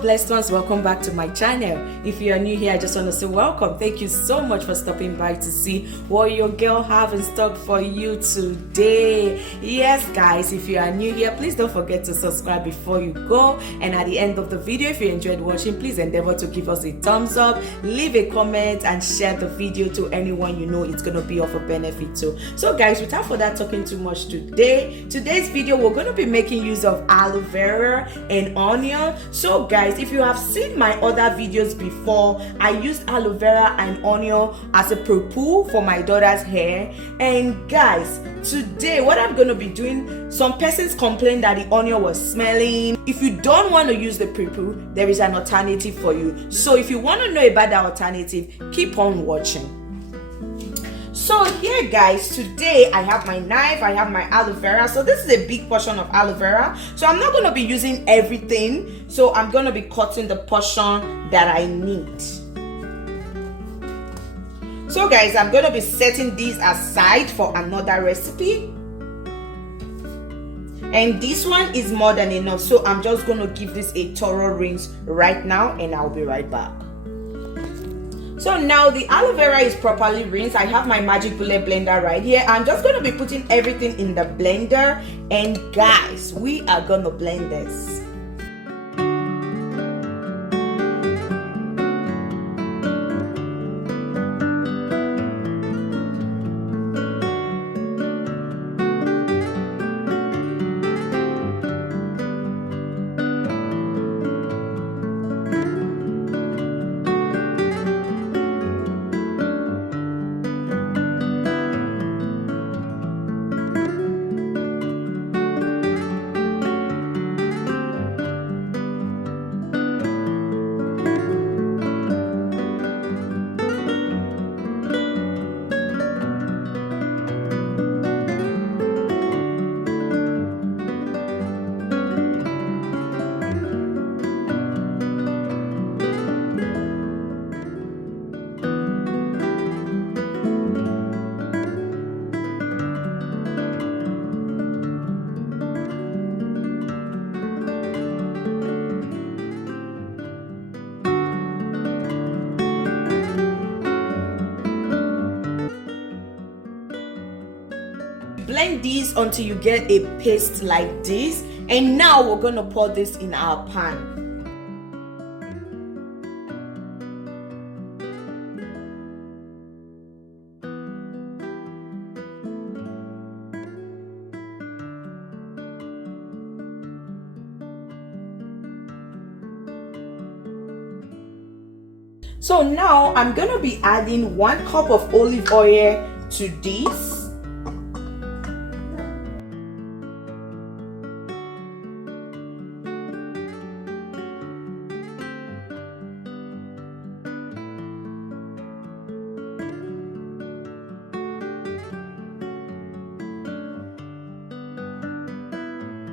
blessed ones, welcome back to my channel. If you are new here, I just want to say welcome. Thank you so much for stopping by to see what your girl have in stock for you today. Yes guys, if you are new here, please don't forget to subscribe before you go, and at the end of the video, if you enjoyed watching, please endeavor to give us a thumbs up, leave a comment, and share the video to anyone you know it's going to be of a benefit to. So guys, without further talking too much today's video, we're going to be making use of aloe vera and onion. So guys, if you have seen my other videos before, I used aloe vera and onion as a poo for my daughter's hair. And guys, today what I'm going to be doing, some persons complained that the onion was smelling. If you don't want to use the poo, there is an alternative for you. So if you want to know about that alternative, keep on watching. So here guys, today I have my knife, I have my aloe vera. So this is a big portion of aloe vera, so I'm not going to be using everything, so I'm going to be cutting the portion that I need. So guys, I'm going to be setting these aside for another recipe, and this one is more than enough, so I'm just going to give this a thorough rinse right now, and I'll be right back. So now the aloe vera is properly rinsed. I have my magic bullet blender right here. I'm just going to be putting everything in the blender, and guys, we are going to blend this. Blend these until you get a paste like this, and now we're going to pour this in our pan. So now I'm going to be adding 1 cup of olive oil to this.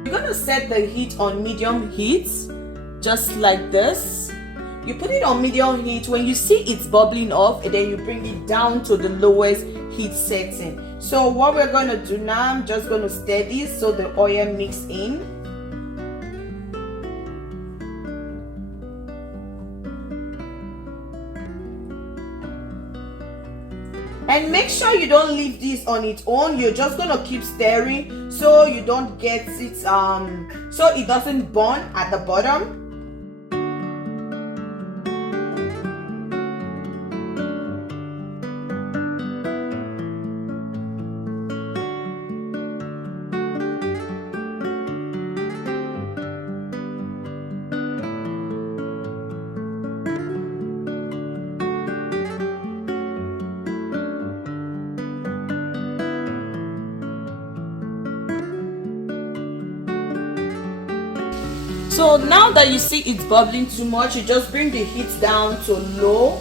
You're going to set the heat on medium heat, just like this. You put it on medium heat. When you see it's bubbling up, and then you bring it down to the lowest heat setting. So what we're going to do now, I'm just going to stir this so the oil mix in. And make sure you don't leave this on its own. You're just gonna keep stirring so you don't get it so it doesn't burn at the bottom. So now that you see it's bubbling too much, you just bring the heat down to low.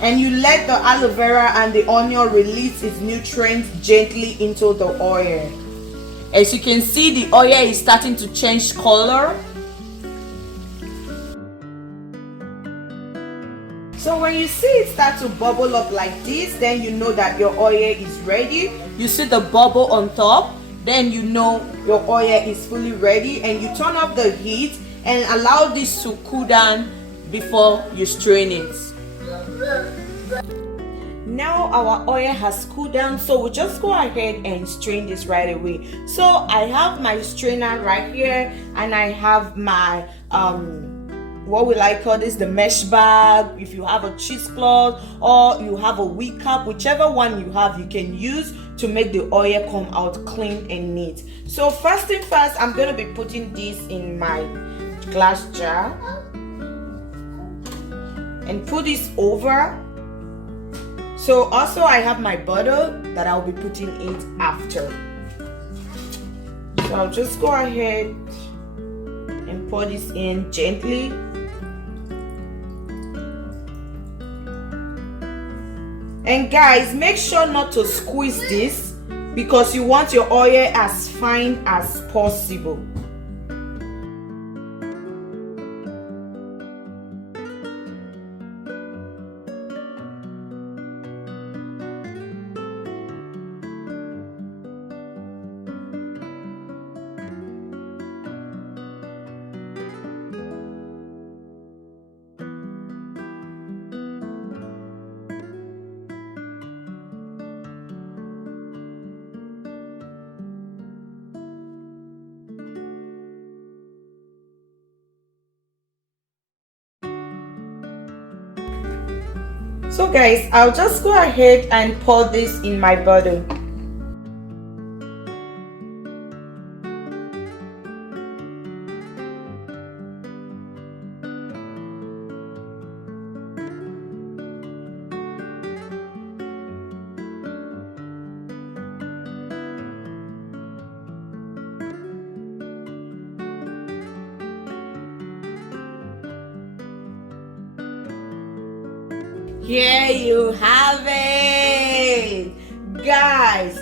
And you let the aloe vera and the onion release its nutrients gently into the oil. As you can see, the oil is starting to change color. So when you see it start to bubble up like this, then you know that your oil is ready. You see the bubble on top. then you know your oil is fully ready, and you turn off the heat and allow this to cool down before you strain it. Now our oil has cooled down, so we'll just go ahead and strain this right away. So I have my strainer right here, and I have my what will I call this, the mesh bag. If you have a cheesecloth or you have a wig cap, whichever one you have, you can use to make the oil come out clean and neat. So first thing first, I'm going to be putting this in my glass jar and put this over. So also I have my butter that I'll be putting it after. So I'll just go ahead and pour this in gently. And guys, make sure not to squeeze this because you want your oil as fine as possible. So guys, I'll just go ahead and pour this in my butter. Here you have it, guys.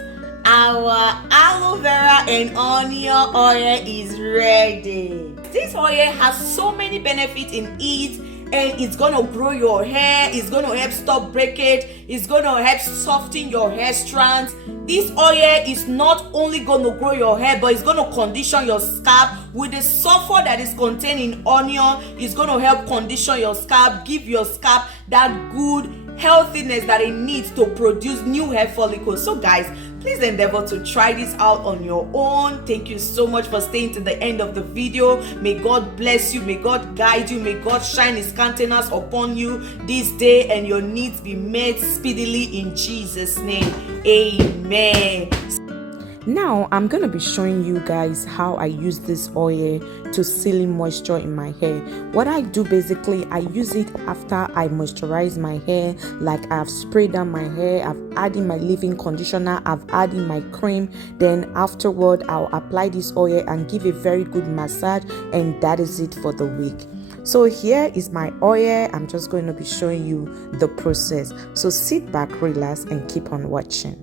Our aloe vera and onion oil is ready. This oil has so many benefits in it, and it's gonna grow your hair, it's gonna help stop breakage, it's gonna help soften your hair strands. This oil is not only gonna grow your hair, but it's gonna condition your scalp. With the sulfur that is contained in onion, it's gonna help condition your scalp, give your scalp that good healthiness that it needs to produce new hair follicles. So guys, please endeavor to try this out on your own. Thank you so much for staying to the end of the video. May God bless you, may God guide you, may God shine his countenance upon you this day, and your needs be met speedily in Jesus' name. Amen. Now I'm gonna be showing you guys how I use this oil to seal in moisture in my hair. What I do basically, I use it after I moisturize my hair. Like I've sprayed down my hair, I've added my leave-in conditioner, I've added my cream. Then afterward, I'll apply this oil and give a very good massage, and that is it for the week. So here is my oil. I'm just going to be showing you the process. So sit back, relax, and keep on watching.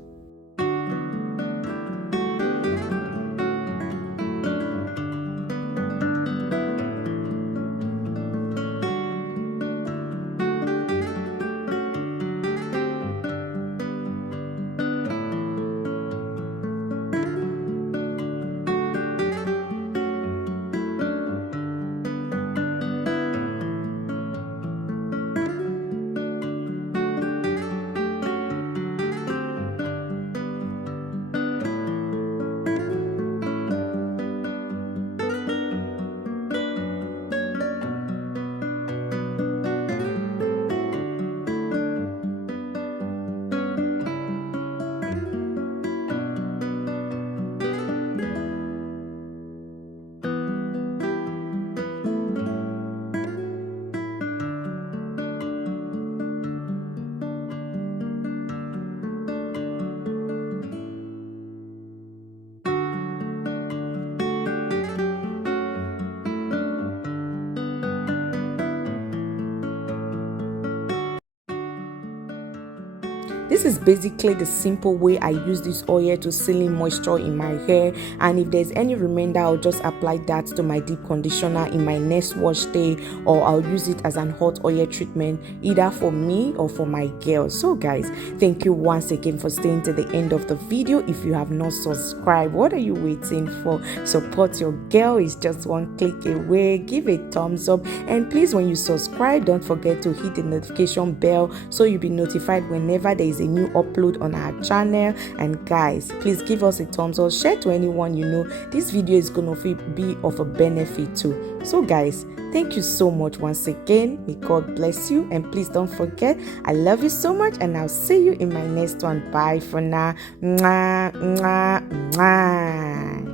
This is basically the simple way I use this oil to seal in moisture in my hair, and if there's any remainder, I'll just apply that to my deep conditioner in my next wash day, or I'll use it as an hot oil treatment either for me or for my girls. So guys, thank you once again for staying to the end of the video. If you have not subscribed, what are you waiting for? Support your girl is just one click away. Give a thumbs up, and please, when you subscribe, don't forget to hit the notification bell so you'll be notified whenever there is a new upload on our channel. And guys, please give us a thumbs up, share to anyone you know this video is gonna be of a benefit to. So guys, thank you so much once again. May God bless you, and please don't forget, I love you so much, and I'll see you in my next one. Bye for now. Mwah, mwah, mwah.